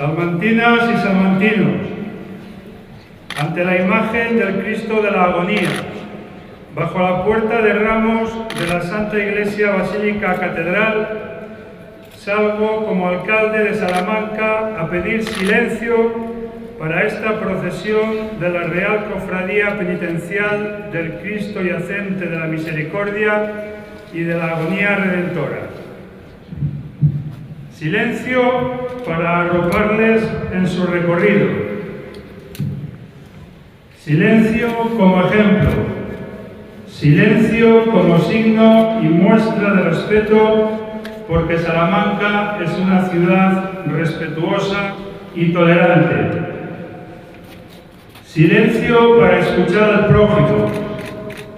Salmantinas y salmantinos, ante la imagen del Cristo de la Agonía, bajo la puerta de ramos de la Santa Iglesia Basílica Catedral, salgo como alcalde de Salamanca a pedir silencio para esta procesión de la Real Cofradía Penitencial del Cristo Yacente de la Misericordia y de la Agonía Redentora. Silencio para arroparles en su recorrido. Silencio como ejemplo. Silencio como signo y muestra de respeto, porque Salamanca es una ciudad respetuosa y tolerante. Silencio para escuchar al prójimo,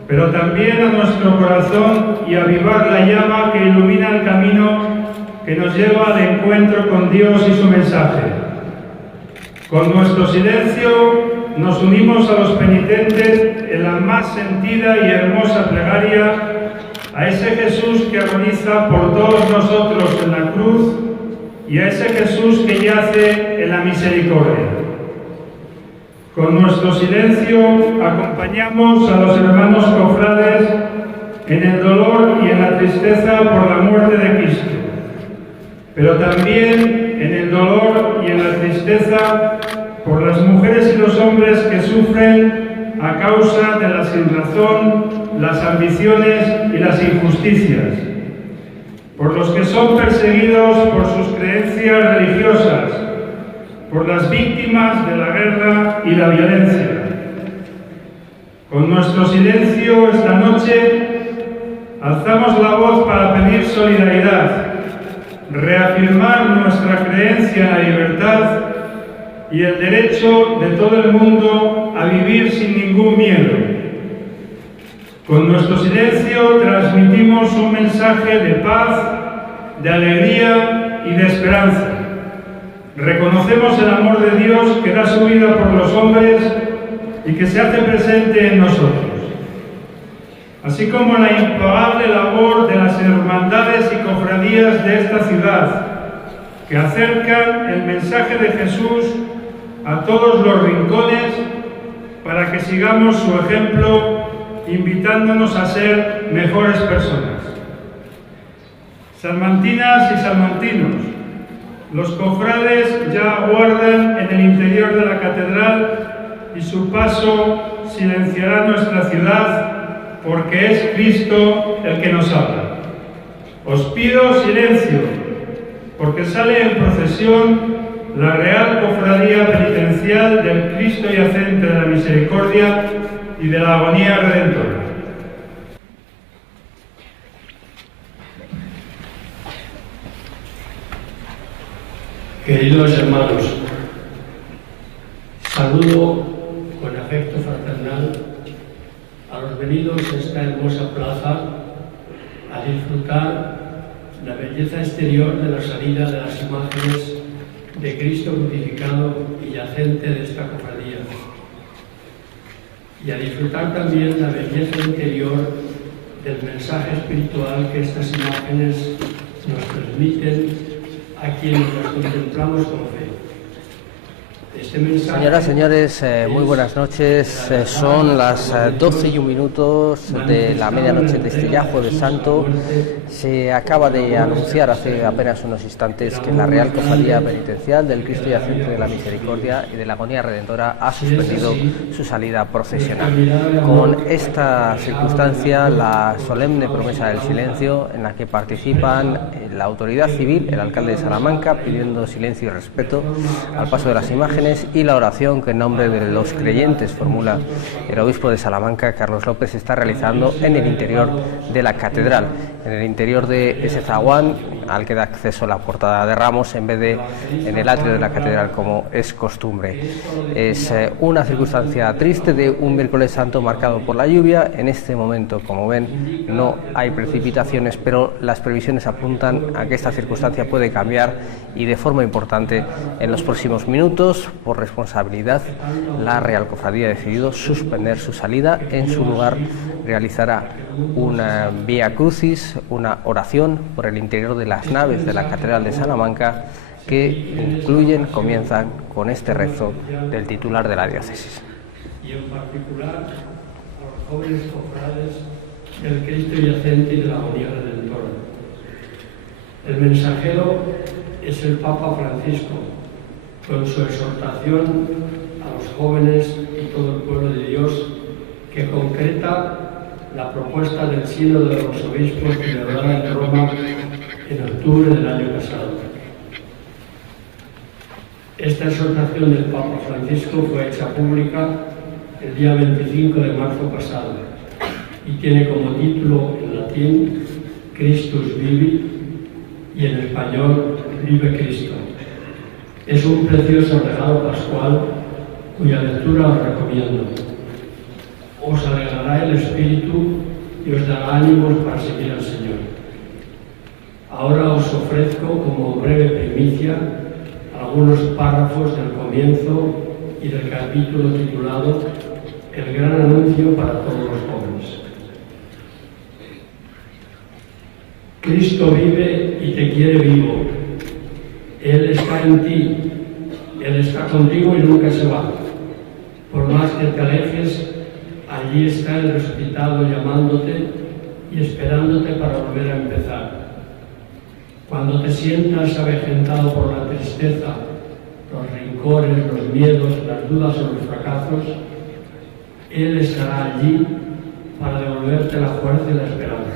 pero también a nuestro corazón y avivar la llama que ilumina el camino que nos lleva al encuentro con Dios y su mensaje. Con nuestro silencio nos unimos a los penitentes en la más sentida y hermosa plegaria a ese Jesús que agoniza por todos nosotros en la cruz y a ese Jesús que yace en la misericordia. Con nuestro silencio acompañamos a los hermanos cofrades en el dolor y en la tristeza por la muerte de Cristo, pero también en el dolor y en la tristeza por las mujeres y los hombres que sufren a causa de la sinrazón, las ambiciones y las injusticias, por los que son perseguidos por sus creencias religiosas, por las víctimas de la guerra y la violencia. Con nuestro silencio esta noche alzamos la voz para pedir solidaridad, reafirmar nuestra creencia en la libertad y el derecho de todo el mundo a vivir sin ningún miedo. Con nuestro silencio transmitimos un mensaje de paz, de alegría y de esperanza. Reconocemos el amor de Dios que da su vida por los hombres y que se hace presente en nosotros, así como la impagable labor de las hermandades y cofradías de esta ciudad, que acercan el mensaje de Jesús a todos los rincones para que sigamos su ejemplo, invitándonos a ser mejores personas. Salmantinas y salmantinos, los cofrades ya aguardan en el interior de la catedral y su paso silenciará nuestra ciudad, porque es Cristo el que nos habla. Os pido silencio, porque sale en procesión la Real Cofradía Penitencial del Cristo Yacente de la Misericordia y de la Agonía Redentora. Queridos hermanos, saludo con afecto fraternal a los venidos a esta hermosa plaza a disfrutar la belleza exterior de la salida de las imágenes de Cristo crucificado y yacente de esta cofradía, y a disfrutar también la belleza interior del mensaje espiritual que estas imágenes nos transmiten a quienes las contemplamos con fe. Señoras, señores, muy buenas noches. Son las 12:01 de la medianoche de este ya Jueves Santo. Se acaba de anunciar hace apenas unos instantes que la Real Cofradía Penitencial del Cristo Yacente de la Misericordia y de la Agonía Redentora ha suspendido su salida procesional. Con esta circunstancia, la solemne promesa del silencio, en la que participan la autoridad civil, el alcalde de Salamanca, pidiendo silencio y respeto al paso de las imágenes, y la oración que en nombre de los creyentes formula el obispo de Salamanca, Carlos López, está realizando en el interior de la catedral, en el interior de ese zaguán al que da acceso la portada de ramos en vez de en el atrio de la catedral como es costumbre. Es una circunstancia triste de un miércoles santo marcado por la lluvia. En este momento, como ven, no hay precipitaciones, pero las previsiones apuntan a que esta circunstancia puede cambiar y de forma importante en los próximos minutos. Por responsabilidad, la Real Cofradía ha decidido suspender su salida. En su lugar realizará una vía crucis, una oración por el interior de las naves de la Catedral de Salamanca, que comienzan con este rezo del titular de la diócesis. Y en particular a los jóvenes cofrades del Cristo yacente y de la agonía redentora. El mensajero es el Papa Francisco, con su exhortación a los jóvenes y todo el pueblo de Dios, que concreta la propuesta del Sínodo de los Obispos celebrada en Roma en octubre del año pasado. Esta exhortación del Papa Francisco fue hecha pública el día 25 de marzo pasado y tiene como título en latín Christus Vivi y en español Vive Cristo. Es un precioso regalo pascual cuya lectura os recomiendo. Os alegrará el espíritu y os dará ánimos para seguir al Señor. Ahora os ofrezco como breve primicia algunos párrafos del comienzo y del capítulo titulado El gran anuncio para todos los jóvenes. Cristo vive y te quiere vivo. Él está en ti. Él está contigo y nunca se va. Por más que te alejes, allí está el resucitado llamándote y esperándote para volver a empezar. Cuando te sientas avejentado por la tristeza, los rencores, los miedos, las dudas o los fracasos, Él estará allí para devolverte la fuerza y la esperanza.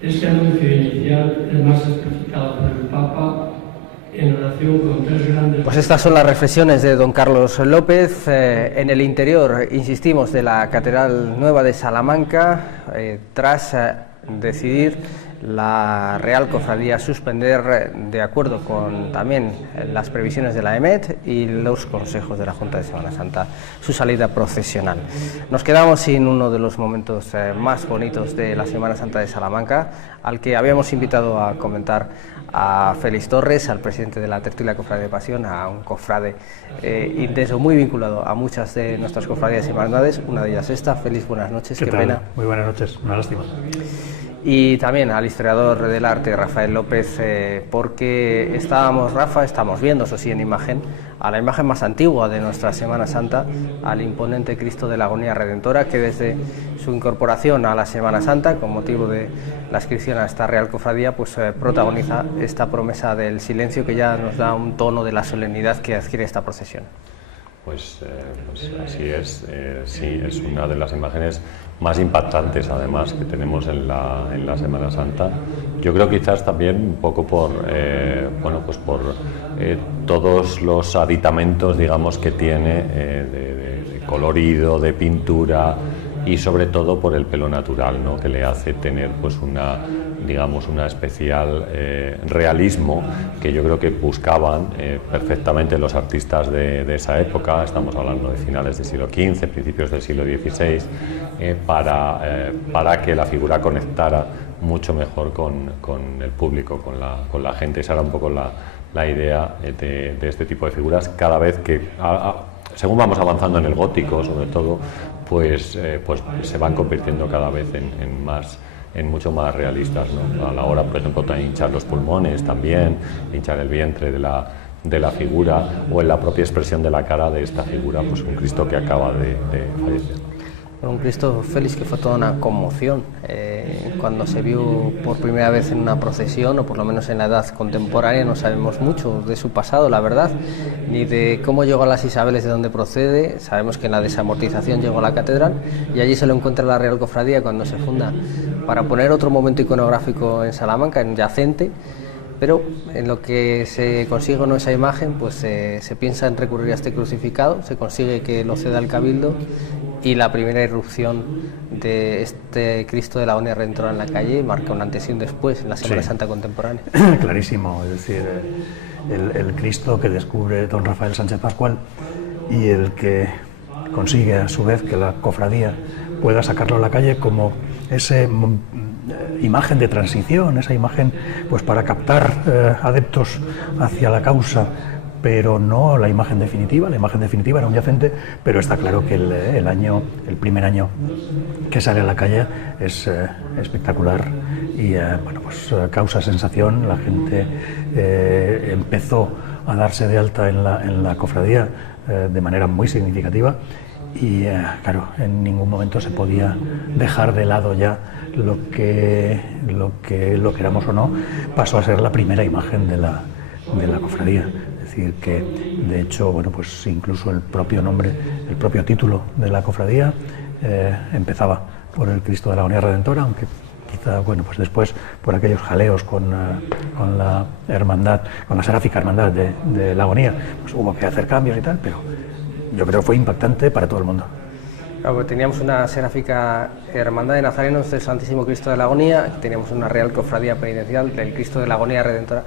Este anuncio inicial es más explicitado por el Papa en relación con tres grandes... Pues estas son las reflexiones de don Carlos López. En el interior, insistimos, de la Catedral Nueva de Salamanca, tras decidir la Real Cofradía suspender, de acuerdo con también las previsiones de la EMET y los consejos de la Junta de Semana Santa, su salida procesional. Nos quedamos sin uno de los momentos más bonitos de la Semana Santa de Salamanca, al que habíamos invitado a comentar a Félix Torres, al presidente de la Tertulia Cofrade de Pasión, a un cofrade intenso, muy vinculado a muchas de nuestras cofradías y hermandades, una de ellas esta. Félix, buenas noches. ¿Qué tal? Pena. Muy buenas noches, una lástima. Y también al historiador del arte, Rafael López, porque estamos viendo, eso sí, en imagen, a la imagen más antigua de nuestra Semana Santa, al imponente Cristo de la Agonía Redentora, que desde su incorporación a la Semana Santa, con motivo de la inscripción a esta Real Cofradía, pues protagoniza esta promesa del silencio que ya nos da un tono de la solemnidad que adquiere esta procesión. Pues así es, sí, es una de las imágenes más impactantes además que tenemos en la Semana Santa. Yo creo quizás también un poco por todos los aditamentos, digamos, que tiene de colorido, de pintura y sobre todo por el pelo natural, ¿no?, que le hace tener pues una especial realismo que yo creo que buscaban perfectamente los artistas de esa época. Estamos hablando de finales del siglo XV, principios del siglo XVI, para que la figura conectara mucho mejor con el público, con la gente. Esa era un poco la idea de este tipo de figuras. Cada vez que, según vamos avanzando en el gótico, sobre todo, pues se van convirtiendo cada vez en mucho más realistas, ¿no? A la hora, por ejemplo, de hinchar los pulmones también, hinchar el vientre de la figura, o en la propia expresión de la cara de esta figura, pues un Cristo que acaba de fallecer. Un Cristo, Félix, que fue toda una conmoción cuando se vio por primera vez en una procesión, o por lo menos en la edad contemporánea. No sabemos mucho de su pasado, la verdad, ni de cómo llegó a las Isabeles, de dónde procede. Sabemos que en la desamortización llegó a la catedral y allí se lo encuentra la Real Cofradía cuando se funda para poner otro momento iconográfico en Salamanca, en Yacente. Pero en lo que se consigue con esa imagen, pues se piensa en recurrir a este crucificado, se consigue que lo ceda el Cabildo, y la primera irrupción de este Cristo de la Agonía Redentora en la calle marca un antes y un después en la Semana Santa contemporánea. Clarísimo, es decir, el Cristo que descubre don Rafael Sánchez Pascual y el que consigue a su vez que la cofradía pueda sacarlo a la calle como esa imagen de transición, esa imagen pues para captar adeptos hacia la causa, pero no la imagen definitiva. La imagen definitiva era un yacente, pero está claro que el primer año que sale a la calle es espectacular y bueno, pues causa sensación. La gente empezó a darse de alta en la cofradía de manera muy significativa y claro, en ningún momento se podía dejar de lado ya lo que éramos o no. Pasó a ser la primera imagen de la cofradía. Es decir, que de hecho, bueno, pues incluso el propio nombre, el propio título de la cofradía empezaba por el Cristo de la Agonía Redentora, aunque quizá, bueno, pues después por aquellos jaleos con la hermandad, con la seráfica hermandad de la Agonía, pues hubo que hacer cambios y tal, pero yo creo que fue impactante para todo el mundo. Claro, pues teníamos una seráfica hermandad de nazarenos del Santísimo Cristo de la Agonía, teníamos una real cofradía penitencial del Cristo de la Agonía Redentora.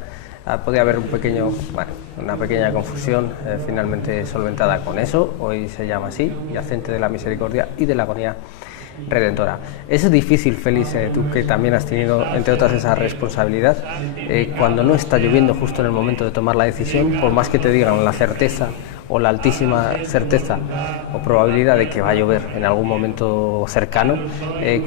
Podía haber una pequeña confusión finalmente solventada con eso. Hoy se llama así, Yacente de la Misericordia y de la Agonía Redentora. Es difícil, Félix, tú que también has tenido, entre otras, esa responsabilidad, cuando no está lloviendo justo en el momento de tomar la decisión, por más que te digan la certeza o la altísima certeza o probabilidad de que va a llover en algún momento cercano,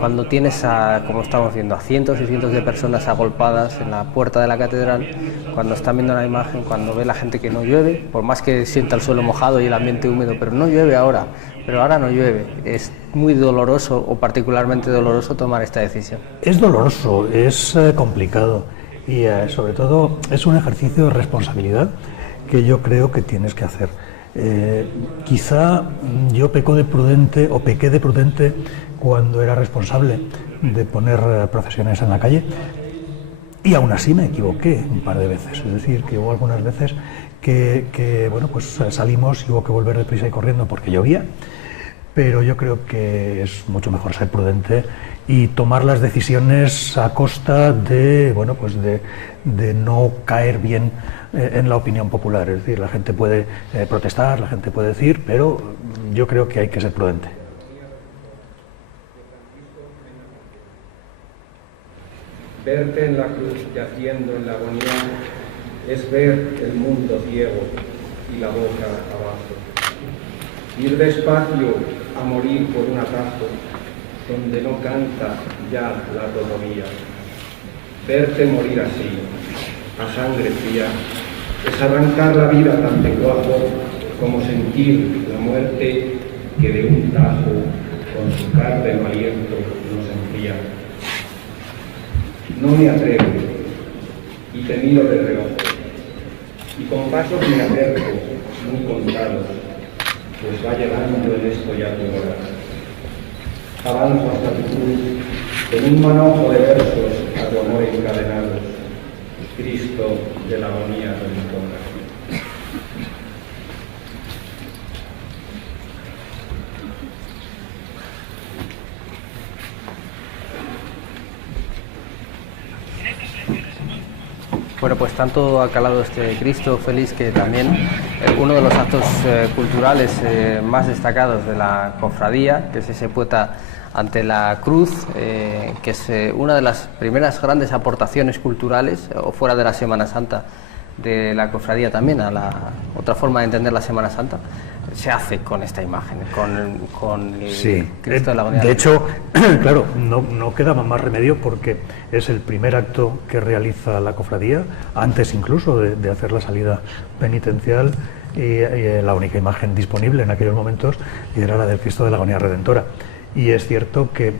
cuando tienes como estamos viendo, a cientos y cientos de personas agolpadas en la puerta de la catedral, cuando están viendo la imagen, cuando ve la gente que no llueve, por más que sienta el suelo mojado y el ambiente húmedo, pero no llueve ahora, pero ahora no llueve, es muy doloroso o particularmente doloroso tomar esta decisión. Es doloroso, es complicado y sobre todo es un ejercicio de responsabilidad que yo creo que tienes que hacer. Quizá yo pequé de prudente cuando era responsable de poner procesiones en la calle y aún así me equivoqué un par de veces. Es decir, que hubo algunas veces que bueno, pues salimos y hubo que volver deprisa y corriendo porque llovía, pero yo creo que es mucho mejor ser prudente y tomar las decisiones a costa de, bueno, pues de no caer bien en la opinión popular. Es decir, la gente puede protestar, la gente puede decir, pero yo creo que hay que ser prudente. Verte en la cruz yaciendo en la agonía es ver el mundo ciego y la boca abajo. Ir despacio a morir por un atajo donde no canta ya la autonomía. Verte morir así, a sangre fría, es arrancar la vida tan de cuajo como sentir la muerte que de un tajo con su cárdeno aliento nos enfría. No me atrevo y te miro de reojo y con pasos me acerco muy contados, pues va llegando en esto ya tu hora. Avanzo hasta tu cruz con un manojo de versos a tu amor encadenados, Cristo de la agonía redentora. Bueno, pues tanto ha calado este Cristo, Félix, que también uno de los actos culturales más destacados de la cofradía, que es ese poeta ante la cruz, que es una de las primeras grandes aportaciones culturales, o fuera de la Semana Santa, de la cofradía también, a la otra forma de entender la Semana Santa, se hace con esta imagen, con el Cristo de la Agonía. De hecho, claro, no quedaba más remedio porque es el primer acto que realiza la cofradía, antes incluso de hacer la salida penitencial, y la única imagen disponible en aquellos momentos era la del Cristo de la Agonía Redentora. Y es cierto que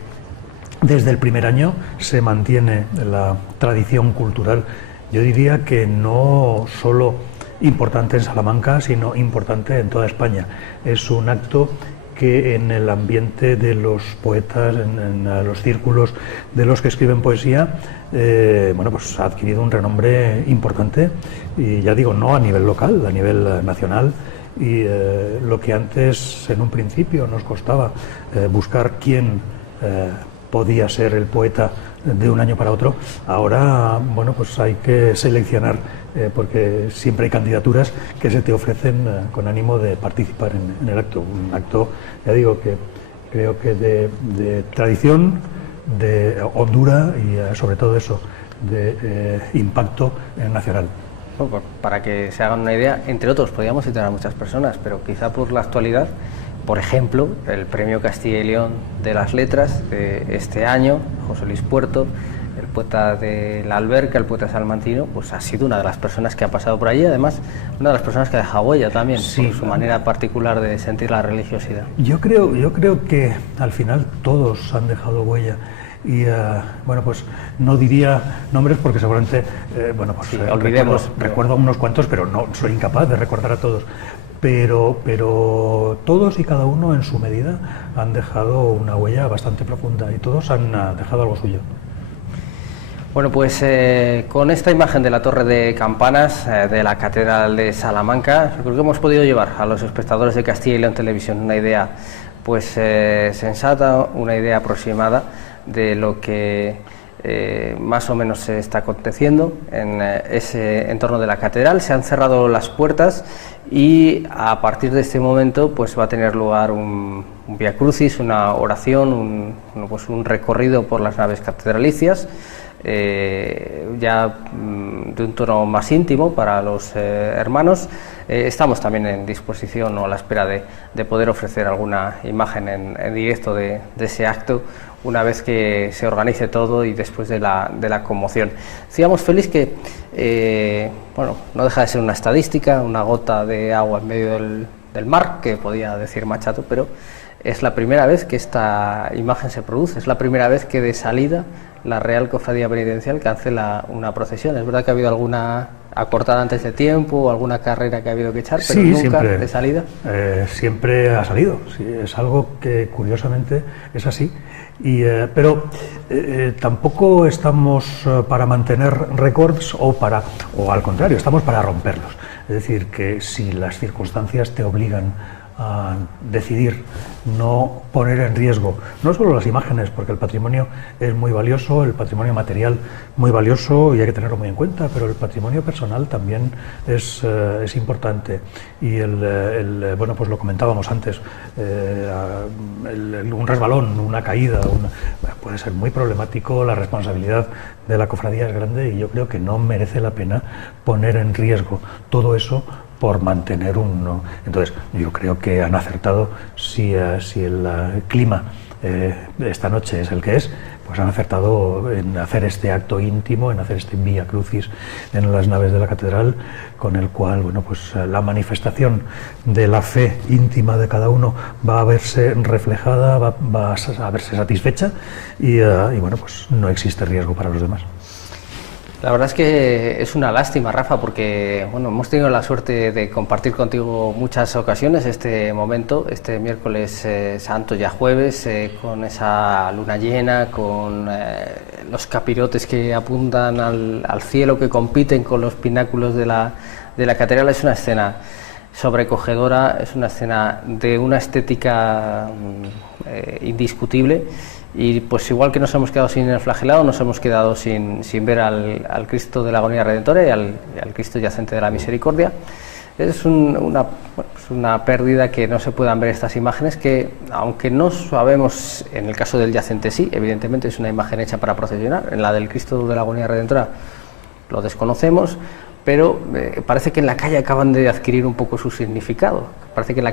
desde el primer año se mantiene la tradición cultural, yo diría que no solo importante en Salamanca, sino importante en toda España. Es un acto que en el ambiente de los poetas, en los círculos de los que escriben poesía, bueno, pues ha adquirido un renombre importante, y ya digo, no a nivel local, a nivel nacional. Y lo que antes, en un principio, nos costaba buscar quién podía ser el poeta de un año para otro, ahora, bueno, pues hay que seleccionar, porque siempre hay candidaturas que se te ofrecen con ánimo de participar en el acto. Un acto, ya digo, que creo que de tradición, de hondura y sobre todo eso, de impacto nacional. bueno, para que se hagan una idea, entre otros, podríamos citar a muchas personas, pero quizá por la actualidad, por ejemplo, el Premio Castilla y León de las Letras de este año, José Luis Puerto, el poeta de La Alberca, el poeta salmantino, pues ha sido una de las personas que ha pasado por allí, además una de las personas que ha dejado huella también, sí, por su manera particular de sentir la religiosidad. Yo creo que al final todos han dejado huella. Y bueno, pues no diría nombres porque seguramente, bueno, pues sí, olvidemos. Recuerdo a unos cuantos, pero no soy incapaz de recordar a todos. Pero todos y cada uno en su medida han dejado una huella bastante profunda y todos han dejado algo suyo. Bueno, pues con esta imagen de la torre de campanas de la Catedral de Salamanca, yo creo que hemos podido llevar a los espectadores de Castilla y León Televisión una idea pues sensata, una idea aproximada de lo que más o menos se está aconteciendo en ese entorno de la catedral. Se han cerrado las puertas y a partir de este momento pues va a tener lugar un Vía Crucis, una oración, un recorrido por las naves catedralicias, ya de un tono más íntimo para los hermanos. Estamos también en disposición o a la espera de poder ofrecer alguna imagen en directo de ese acto una vez que se organice todo y después de la conmoción. Decíamos, Félix, que bueno, no deja de ser una estadística, una gota de agua en medio del mar, que podía decir Machado, pero es la primera vez que esta imagen se produce, es la primera vez que de salida la Real Cofradía Penitencial cancela una procesión. Es verdad que ha habido alguna acortada antes de tiempo o alguna carrera que ha habido que echar, pero sí, nunca siempre, de salida. Siempre ha salido, sí, es algo que curiosamente es así. Pero tampoco estamos para mantener récords o al contrario, estamos para romperlos. Es decir, que si las circunstancias te obligan a decidir no poner en riesgo no solo las imágenes, porque el patrimonio es muy valioso, el patrimonio material muy valioso y hay que tenerlo muy en cuenta, pero el patrimonio personal también es importante. Y bueno, pues lo comentábamos antes, un resbalón, una caída, puede ser muy problemático, la responsabilidad de la cofradía es grande y yo creo que no merece la pena poner en riesgo todo eso por mantener un... Entonces, yo creo que han acertado, si el clima esta noche es el que es, pues han acertado en hacer este acto íntimo, en hacer este Vía Crucis en las naves de la catedral, con el cual, bueno, pues la manifestación de la fe íntima de cada uno va a verse reflejada, va a verse satisfecha y bueno, pues no existe riesgo para los demás. La verdad es que es una lástima, Rafa, porque bueno, hemos tenido la suerte de compartir contigo muchas ocasiones este momento, este miércoles santo, ya jueves, con esa luna llena, con los capirotes que apuntan al cielo, que compiten con los pináculos de la catedral. Es una escena sobrecogedora, es una escena de una estética indiscutible. Y pues igual que nos hemos quedado sin el flagelado, nos hemos quedado sin ver al Cristo de la Agonía Redentora y al Cristo yacente de la Misericordia. Es una pérdida que no se puedan ver estas imágenes, que aunque no sabemos, en el caso del yacente sí, evidentemente es una imagen hecha para procesionar, en la del Cristo de la Agonía Redentora lo desconocemos, pero parece que en la calle acaban de adquirir un poco su significado, parece que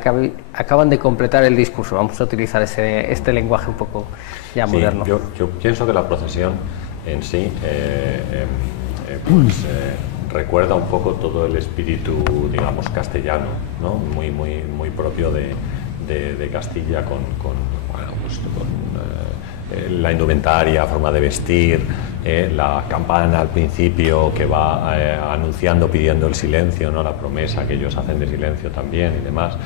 acaban de completar el discurso. Vamos a utilizar este lenguaje un poco ya moderno. Yo pienso que la procesión en sí recuerda un poco todo el espíritu, digamos, castellano, ¿no? Muy propio de Castilla, con la indumentaria, forma de vestir, la campana al principio que va anunciando, pidiendo el silencio, ¿no? La promesa que ellos hacen de silencio también y demás.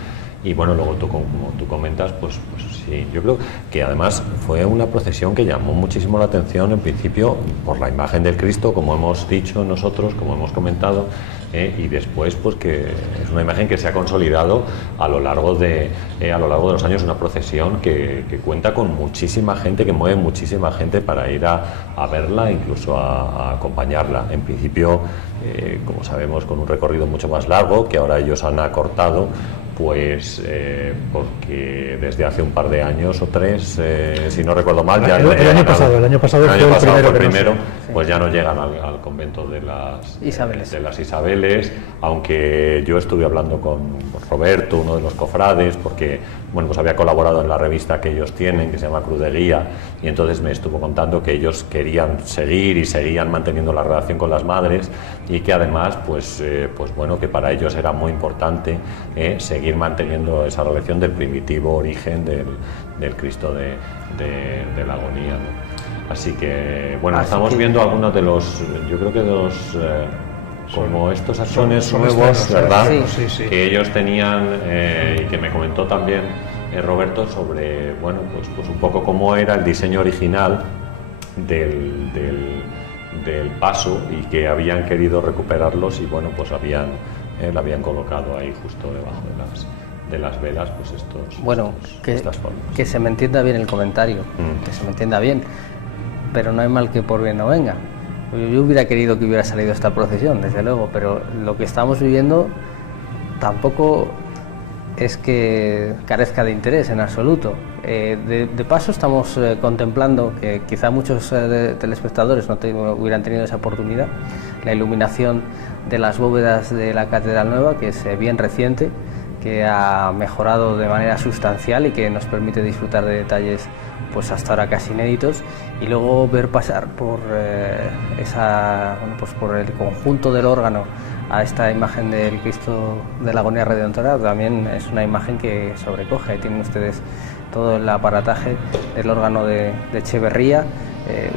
Y bueno, luego tú, como tú comentas, pues sí, yo creo que además fue una procesión que llamó muchísimo la atención, en principio, por la imagen del Cristo, como hemos dicho nosotros, como hemos comentado, y después, pues que es una imagen que se ha consolidado a lo largo de los años, una procesión que cuenta con muchísima gente, que mueve muchísima gente para ir a verla, incluso a acompañarla. En principio, como sabemos, con un recorrido mucho más largo, que ahora ellos han acortado, pues porque desde hace un par de años o 3, si no recuerdo mal, ya el año pasado fue el primero, pues ya no llegan al convento de las Isabeles. Aunque yo estuve hablando con Roberto, uno de los cofrades, porque bueno, pues había colaborado en la revista que ellos tienen, que se llama Cruz de Guía, y entonces me estuvo contando que ellos querían seguir y seguían manteniendo la relación con las madres, y que además pues bueno, que para ellos era muy importante seguir manteniendo esa relación del primitivo origen del Cristo de la agonía, ¿no? Así que bueno, estamos viendo algunos de los, yo creo que de los como estos acciones nuevos, ¿verdad? Sí. Que ellos tenían y que me comentó también Roberto sobre, bueno, pues un poco cómo era el diseño original del paso, y que habían querido recuperarlos, y bueno, pues la habían colocado ahí justo debajo de las velas, pues estas formas. Que se me entienda bien el comentario, que se me entienda bien, pero no hay mal que por bien no venga. Yo hubiera querido que hubiera salido esta procesión, desde luego, pero lo que estamos viviendo tampoco es que carezca de interés en absoluto. De paso estamos contemplando, que quizá muchos telespectadores no hubieran tenido esa oportunidad, la iluminación de las bóvedas de la Catedral Nueva, que es bien reciente, que ha mejorado de manera sustancial y que nos permite disfrutar de detalles pues hasta ahora casi inéditos, y luego ver pasar por por el conjunto del órgano a esta imagen del Cristo de la Agonía Redentora. También es una imagen que sobrecoge. Ahí tienen ustedes todo el aparataje del órgano de Echeverría,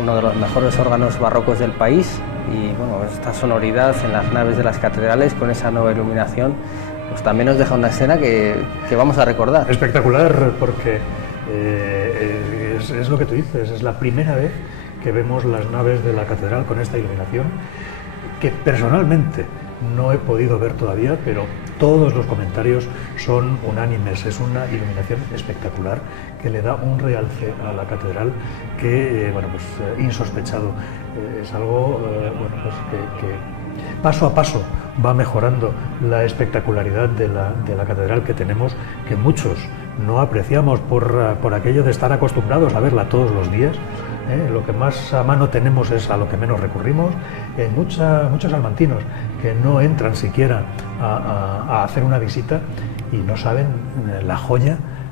uno de los mejores órganos barrocos del país, y bueno, esta sonoridad en las naves de las catedrales con esa nueva iluminación, pues también nos deja una escena que vamos a recordar. Espectacular, porque es lo que tú dices, es la primera vez que vemos las naves de la catedral con esta iluminación, que personalmente no he podido ver todavía, pero todos los comentarios son unánimes. Es una iluminación espectacular que le da un realce a la catedral que, insospechado. Es algo que paso a paso va mejorando la espectacularidad de la catedral que tenemos, que muchos no apreciamos por aquello de estar acostumbrados a verla todos los días. Lo que más a mano tenemos es a lo que menos recurrimos. Muchos salmantinos que no entran siquiera a hacer una visita y no saben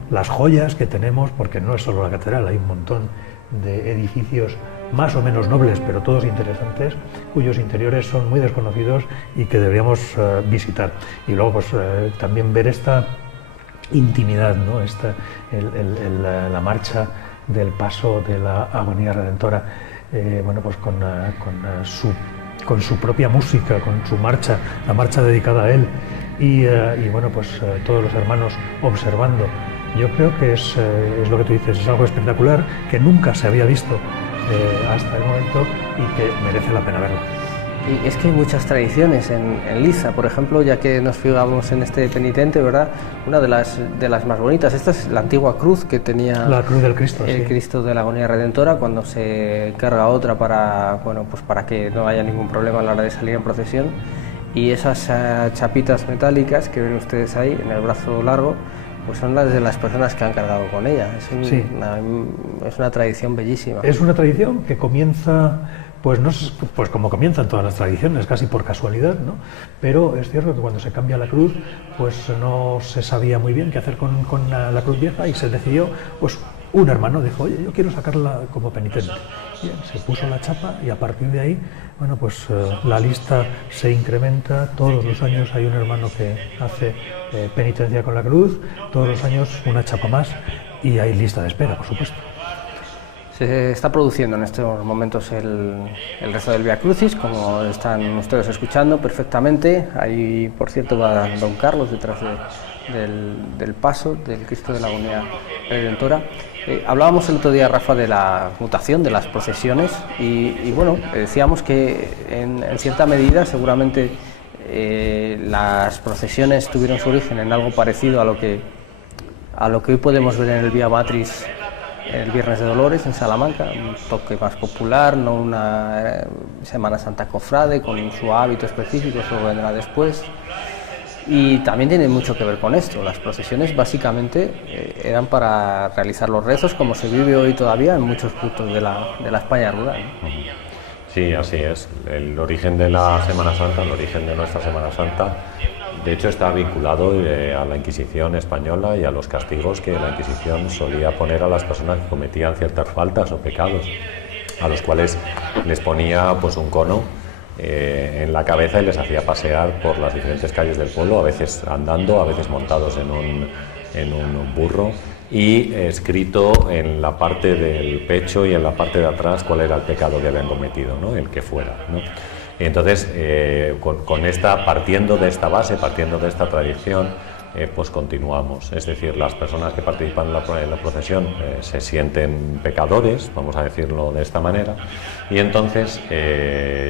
las joyas que tenemos, porque no es solo la catedral, hay un montón de edificios más o menos nobles, pero todos interesantes, cuyos interiores son muy desconocidos y que deberíamos visitar. Y luego también ver esta intimidad, ¿no? La marcha del paso de la Agonía Redentora, con su propia música, con su marcha, la marcha dedicada a él, y todos los hermanos observando. Yo creo que es lo que tú dices, es algo espectacular que nunca se había visto hasta el momento y que merece la pena verlo. Y es que hay muchas tradiciones en Liza, por ejemplo, ya que nos fijamos en este penitente, ¿verdad? Una de las más bonitas, esta es la antigua cruz que tenía la cruz del Cristo, el Cristo de la Agonía Redentora, cuando se carga otra para que no haya ningún problema a la hora de salir en procesión, y esas chapitas metálicas que ven ustedes ahí en el brazo largo, pues son las de las personas que han cargado con ella. Es una tradición bellísima. Es una tradición que comienza, pues como comienzan todas las tradiciones, casi por casualidad, ¿no? Pero es cierto que cuando se cambia la cruz, pues no se sabía muy bien qué hacer con la cruz vieja, y se decidió, pues un hermano dijo, oye, yo quiero sacarla como penitente. Bien, se puso la chapa, y a partir de ahí, la lista se incrementa. Todos los años hay un hermano que hace penitencia con la cruz, todos los años una chapa más, y hay lista de espera, por supuesto. Se está produciendo en estos momentos el rezo del Vía Crucis, como están ustedes escuchando perfectamente. Ahí, por cierto, va don Carlos detrás del paso del Cristo de la Agonía Redentora. Hablábamos el otro día, Rafa, de la mutación de las procesiones y decíamos que en cierta medida seguramente las procesiones tuvieron su origen en algo parecido a lo que hoy podemos ver en el Vía Matriz el Viernes de Dolores en Salamanca, un toque más popular, no una Semana Santa cofrade con su hábito específico, eso vendrá después. Y también tiene mucho que ver con esto. Las procesiones básicamente eran para realizar los rezos, como se vive hoy todavía en muchos puntos de la España rural, ¿no? Sí, así es. El origen de la Semana Santa, el origen de nuestra Semana Santa, de hecho está vinculado a la Inquisición española y a los castigos que la Inquisición solía poner a las personas que cometían ciertas faltas o pecados, a los cuales les ponía pues un cono en la cabeza y les hacía pasear por las diferentes calles del pueblo, a veces andando, a veces montados en un burro, y escrito en la parte del pecho y en la parte de atrás cuál era el pecado que habían cometido, ¿no? El que fuera, ¿no? Entonces, partiendo de esta base, partiendo de esta tradición, pues continuamos. Es decir, las personas que participan en la procesión se sienten pecadores, vamos a decirlo de esta manera, y entonces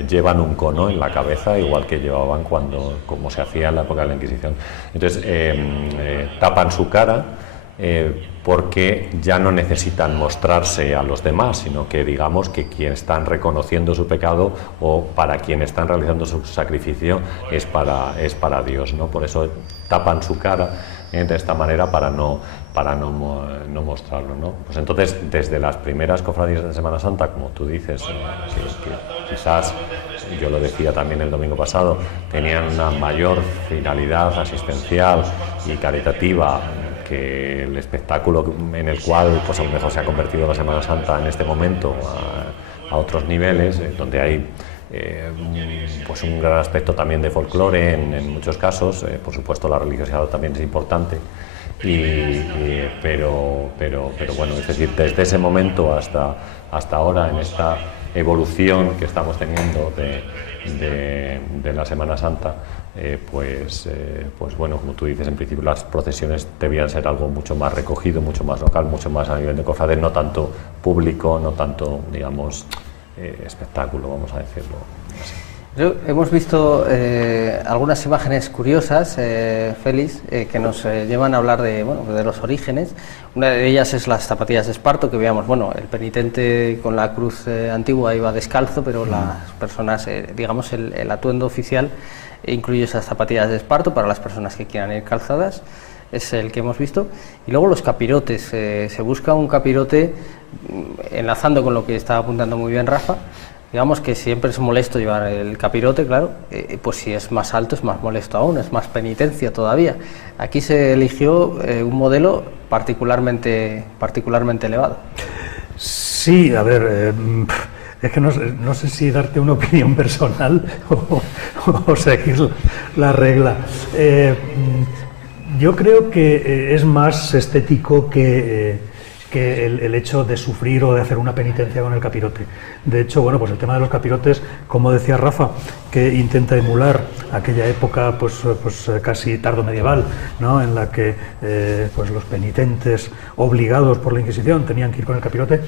llevan un cono en la cabeza, igual que llevaban como se hacía en la época de la Inquisición. Entonces, tapan su cara, porque ya no necesitan mostrarse a los demás, sino que digamos que quien están reconociendo su pecado o para quien están realizando su sacrificio es para Dios, ¿no? Por eso tapan su cara de esta manera para no mostrarlo, ¿no? Pues entonces, desde las primeras cofradías de Semana Santa, como tú dices, que quizás, yo lo decía también el domingo pasado, tenían una mayor finalidad asistencial y caritativa que el espectáculo en el cual pues a lo mejor se ha convertido la Semana Santa en este momento a otros niveles, donde hay pues un gran aspecto también de folclore en muchos casos, por supuesto la religiosidad también es importante, pero bueno, es decir, desde ese momento hasta ahora, en esta evolución que estamos teniendo de la Semana Santa, pues bueno, como tú dices, en principio las procesiones debían ser algo mucho más recogido, mucho más local, mucho más a nivel de cofrades, no tanto público, no tanto, digamos, espectáculo, vamos a decirlo así. Hemos visto algunas imágenes curiosas, Félix, que nos llevan a hablar de los orígenes. Una de ellas es las zapatillas de esparto, que veíamos, el penitente con la cruz antigua iba descalzo, pero las personas, digamos, el atuendo oficial incluye esas zapatillas de esparto para las personas que quieran ir calzadas, es el que hemos visto. Y luego los capirotes, se busca un capirote, enlazando con lo que estaba apuntando muy bien Rafa. Digamos que siempre es molesto llevar el capirote, claro, pues si es más alto es más molesto aún, es más penitencia todavía. Aquí se eligió un modelo particularmente elevado. Sí, a ver, es que no sé si darte una opinión personal o seguir la regla. Yo creo que es más estético que el hecho de sufrir o de hacer una penitencia con el capirote. De hecho, pues el tema de los capirotes, como decía Rafa, que intenta emular aquella época pues casi tardo medieval, ¿no? En la que pues los penitentes obligados por la Inquisición tenían que ir con el capirote.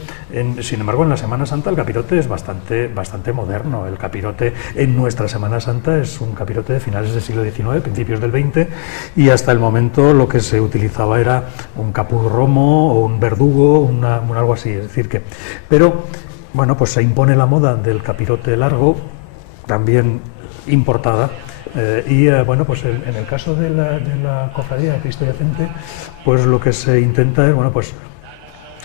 Sin embargo, en la Semana Santa el capirote es bastante moderno. El capirote en nuestra Semana Santa es un capirote de finales del siglo XIX, principios del XX, y hasta el momento lo que se utilizaba era un capurromo o un verdugo, algo así. Es decir que, pero pues se impone la moda del capirote largo, también importada, y pues en el caso de la cofradía de Cristo Yacente, pues lo que se intenta es pues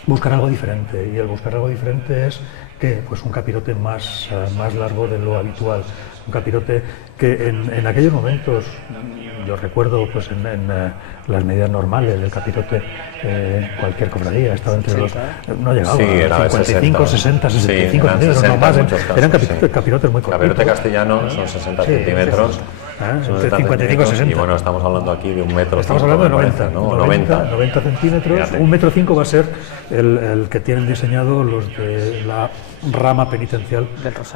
buscar algo diferente, y el buscar algo diferente es que pues un capirote más largo de lo habitual, un capirote que en aquellos momentos, yo recuerdo pues en las medidas normales del capirote, cualquier cofradía estaba entre los, no llegaba, sí, era 55, 60, 65 sí, centímetros, no más, eran capirotes muy cortitos. Capirote castellano son 60 centímetros. Entre 55 y 60. Y bueno, estamos hablando aquí de 1 metro. Estamos hablando de 90, ¿no? 90 centímetros. 1,5 metros va a ser el que tienen diseñado los de la rama penitencial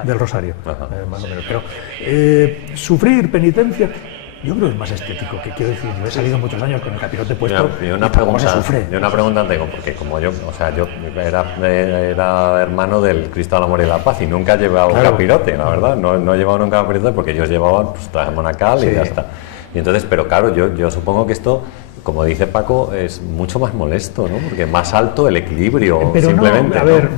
del Rosario. Más o menos. Pero sufrir penitencia, yo creo que es más estético, que quiero decir, yo he salido muchos años con el capirote puesto y una pregunta tengo, porque como yo era hermano del Cristo del Amor y la Paz y nunca he llevado un capirote, la verdad, no he llevado nunca un capirote porque ellos llevaban pues, traje monacal y ya está. Y entonces, pero claro, yo supongo que esto, como dice Paco, es mucho más molesto, ¿no? Porque más alto el equilibrio, pero simplemente. No, a ver,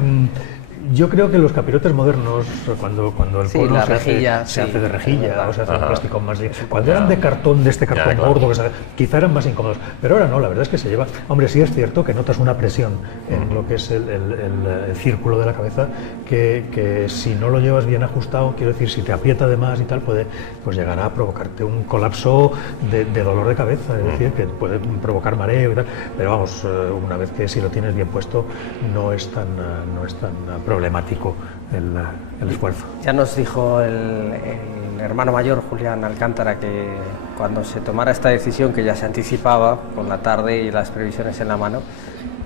Yo creo que los capirotes modernos, cuando el Sí, cono la se rejilla, hace de sí, rejilla o se hace de Ajá. plástico más... Cuando eran de cartón, de este cartón claro. gordo, quizá eran más incómodos, pero ahora no, la verdad es que se lleva... Hombre, sí es cierto que notas una presión en lo que es el círculo de la cabeza, que si no lo llevas bien ajustado, quiero decir, si te aprieta de más y tal, puede pues llegar a provocarte un colapso de dolor de cabeza, es decir, que puede provocar mareo y tal, pero vamos, una vez que si lo tienes bien puesto, no es tan problemático el esfuerzo. Ya nos dijo el hermano mayor, Julián Alcántara, que cuando se tomara esta decisión, que ya se anticipaba con la tarde y las previsiones en la mano,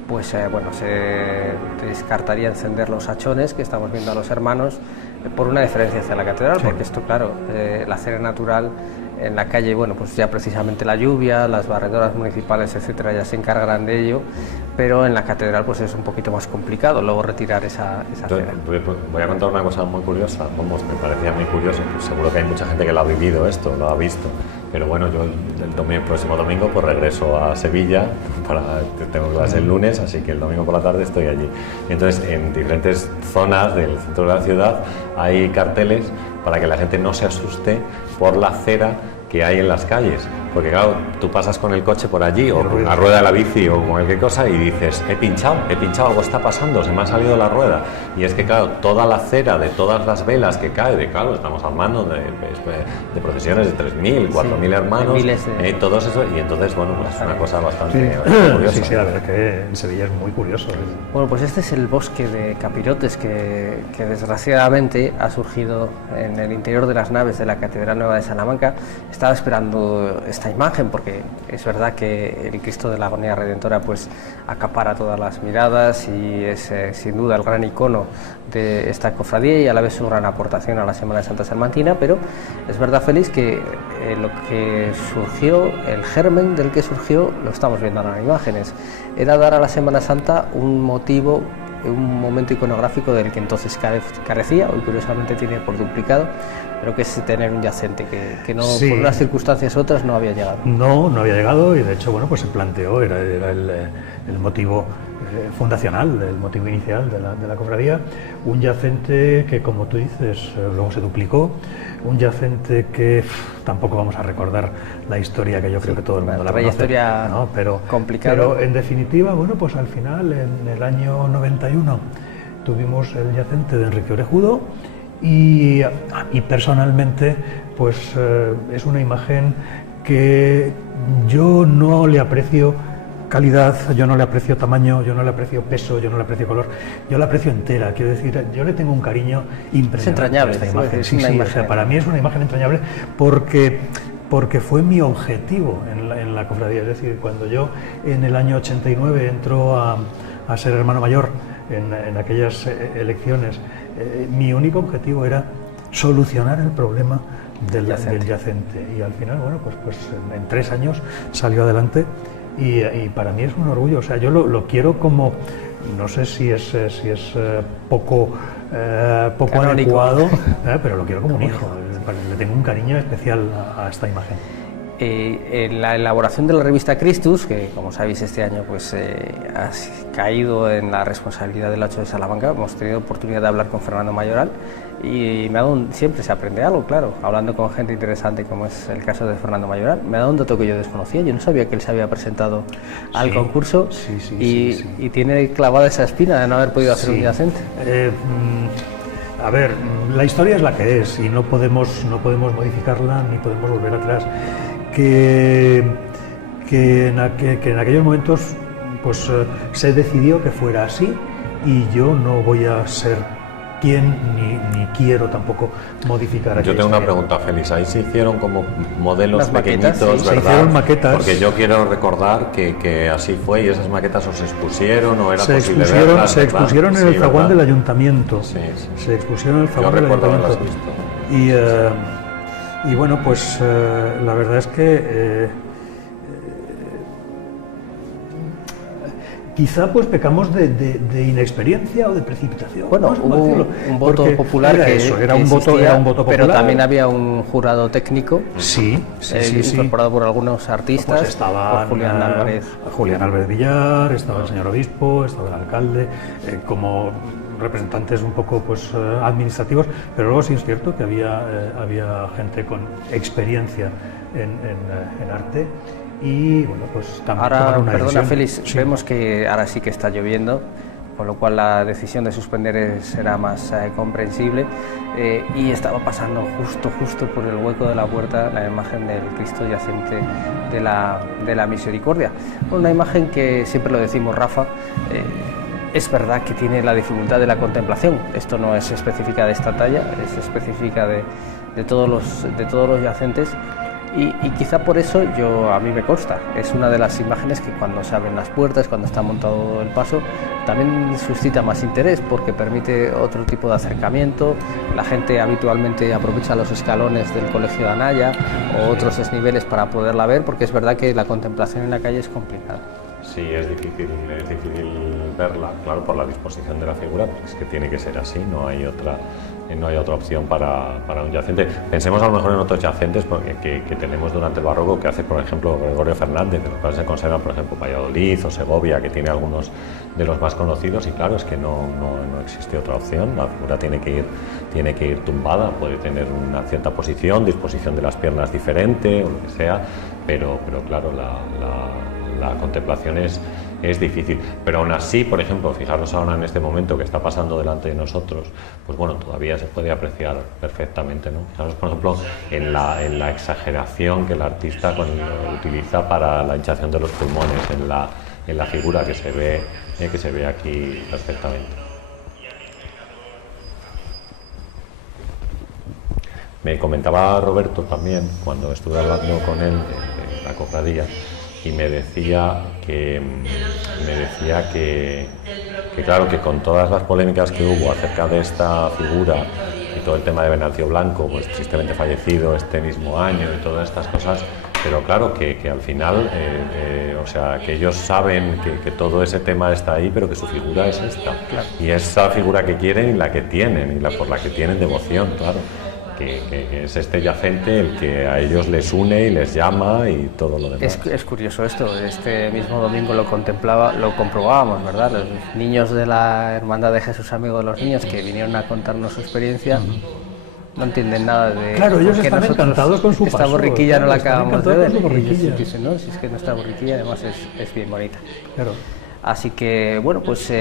pues bueno, se descartaría encender los hachones que estamos viendo a los hermanos por una diferencia hacia la catedral, Sí. porque esto, claro, la cera natural en la calle, bueno, pues ya precisamente la lluvia, las barredoras municipales, etcétera, ya se encargarán de ello, pero en la catedral pues es un poquito más complicado luego retirar esa Entonces, cera. voy a contar una cosa muy curiosa, vamos, me parecía muy curioso, pues seguro que hay mucha gente que lo ha vivido esto, lo ha visto, pero bueno, yo el próximo domingo pues regreso a Sevilla, tengo clase el lunes, así que el domingo por la tarde estoy allí. Y entonces en diferentes zonas del centro de la ciudad hay carteles para que la gente no se asuste por la cera que hay en las calles, porque claro, tú pasas con el coche por allí o con la rueda de la bici o con cualquier cosa y dices, he pinchado, algo está pasando, se me ha salido la rueda, y es que claro, toda la cera de todas las velas que cae, claro, estamos hablando de procesiones de 3.000, 4.000 hermanos, miles todos eso, y entonces bueno, pues es una cosa bastante curiosa. Sí, la verdad que en Sevilla es muy curioso. Bueno, pues este es el bosque de capirotes que desgraciadamente ha surgido en el interior de las naves de la Catedral Nueva de Salamanca. Estaba esperando esta imagen porque es verdad que el Cristo de la Agonía Redentora pues acapara todas las miradas y es sin duda el gran icono de esta cofradía y a la vez su gran aportación a la Semana Santa Salmantina, pero es verdad, Félix, que lo que surgió, el germen del que surgió, lo estamos viendo ahora en imágenes, era dar a la Semana Santa un motivo, un momento iconográfico del que entonces carecía, hoy curiosamente tiene por duplicado, pero que es tener un yacente que no, Sí. por unas circunstancias u otras no había llegado. No había llegado y de hecho, bueno, pues se planteó, era el motivo fundacional, el motivo inicial de la cofradía, un yacente que, como tú dices, luego se duplicó, un yacente que tampoco vamos a recordar la historia, que yo creo que todo el mundo la conoce, trayectoria ¿no? complicada. Pero en definitiva, bueno, pues al final, en el año 91, tuvimos el yacente de Enrique Orejudo y personalmente, pues es una imagen que yo no le aprecio calidad, yo no le aprecio tamaño, yo no le aprecio peso, yo no le aprecio color, yo la aprecio entera. Quiero decir, yo le tengo un cariño impresionante. Es entrañable a esta sí, imagen. es una imagen. O sea, para mí es una imagen entrañable porque fue mi objetivo en la cofradía. Es decir, cuando yo en el año 89 entro a ser hermano mayor en aquellas elecciones, mi único objetivo era solucionar el problema del yacente. Y al final, bueno, pues en 3 años salió adelante. Y para mí es un orgullo, o sea, yo lo quiero como, no sé si es poco adecuado, pero lo quiero como un hijo, le tengo un cariño especial a esta imagen. En la elaboración de la revista Christus, que como sabéis este año pues ha caído en la responsabilidad del 8 de Salamanca, hemos tenido oportunidad de hablar con Fernando Mayoral y siempre se aprende algo, claro, hablando con gente interesante como es el caso de Fernando Mayoral. Me ha dado un dato que yo desconocía, yo no sabía que él se había presentado al concurso y tiene clavada esa espina de no haber podido hacer un yacente. A ver, la historia es la que es y no podemos modificarla ni podemos volver atrás. Que en aquellos momentos pues se decidió que fuera así y yo no voy a ser quien ni quiero tampoco modificar. Yo tengo una pregunta, Félix. Ahí se hicieron como modelos las maquetas, pequeñitos, sí. ¿verdad? Se hicieron maquetas. Porque yo quiero recordar que así fue y esas maquetas os expusieron o era posible verlas. Se expusieron en el zaguán del ayuntamiento. Sí. Se expusieron en el zaguán del recuerdo ayuntamiento. haberlas visto. Y bueno, pues la verdad es que quizá pues pecamos de inexperiencia o de precipitación. Bueno, ¿no? hubo un voto popular era un voto popular, pero también había un jurado técnico sí. incorporado por algunos artistas, Pues estaban por Julián Álvarez Villar, estaba el señor obispo, estaba el alcalde, como representantes un poco pues, administrativos, pero luego sí es cierto que había gente con experiencia en arte y bueno, pues también Ahora, tomaron una perdona decisión. Félix, Sí. vemos que ahora sí que está lloviendo, con lo cual la decisión de suspender será más comprensible, y estaba pasando justo por el hueco de la puerta la imagen del Cristo yacente de la Misericordia. Una imagen que siempre lo decimos, Rafa, es verdad que tiene la dificultad de la contemplación. Esto no es específica de esta talla, es específica de todos los yacentes. Y quizá por eso a mí me consta, es una de las imágenes que cuando se abren las puertas, cuando está montado el paso, también suscita más interés porque permite otro tipo de acercamiento. La gente habitualmente aprovecha los escalones del Colegio de Anaya o otros desniveles para poderla ver, porque es verdad que la contemplación en la calle es complicada. Sí, es difícil verla, claro, por la disposición de la figura, porque es que tiene que ser así, no hay otra opción para un yacente. Pensemos a lo mejor en otros yacentes que tenemos durante el barroco, que hace, por ejemplo, Gregorio Fernández, de los cuales se conservan, por ejemplo, Valladolid o Segovia, que tiene algunos de los más conocidos, y claro, es que no existe otra opción. La figura tiene que ir tumbada, puede tener una cierta posición, disposición de las piernas diferente o lo que sea, pero claro, la contemplación es difícil, pero aún así, por ejemplo, fijaros ahora en este momento que está pasando delante de nosotros, pues bueno, todavía se puede apreciar perfectamente, ¿no? Fijaros, por ejemplo, en la exageración que el artista utiliza para la hinchación de los pulmones, en la figura que se ve aquí perfectamente. Me comentaba Roberto también, cuando estuve hablando con él de la cofradía, y me decía que claro, que con todas las polémicas que hubo acerca de esta figura y todo el tema de Venancio Blanco, pues tristemente fallecido este mismo año y todas estas cosas, pero claro, que al final, o sea, que ellos saben que todo ese tema está ahí, pero que su figura es esta. Claro. Y esa figura que quieren y la que tienen, y por la que tienen devoción, claro. Que es este yacente el que a ellos les une y les llama y todo lo demás. Es curioso esto, este mismo domingo lo comprobábamos, ¿verdad? Los niños de la Hermandad de Jesús Amigo de los Niños que vinieron a contarnos su experiencia no entienden nada de... Claro, ellos están encantados con su paso. Esta borriquilla no la acabamos de ver. Y dicen, no, si es que nuestra borriquilla además es bien bonita. Claro. Así que, bueno, pues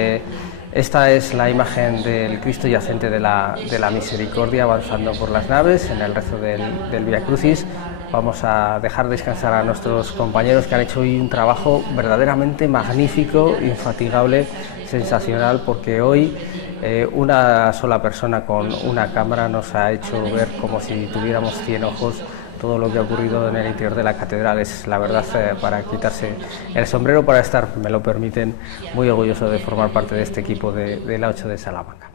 esta es la imagen del Cristo yacente de la Misericordia avanzando por las naves en el rezo del Vía Crucis. Vamos a dejar descansar a nuestros compañeros que han hecho hoy un trabajo verdaderamente magnífico, infatigable, sensacional, porque hoy una sola persona con una cámara nos ha hecho ver como si tuviéramos 100 ojos todo lo que ha ocurrido en el interior de la catedral. Es la verdad para quitarse el sombrero, para estar, me lo permiten, muy orgulloso de formar parte de este equipo de la 8 de Salamanca.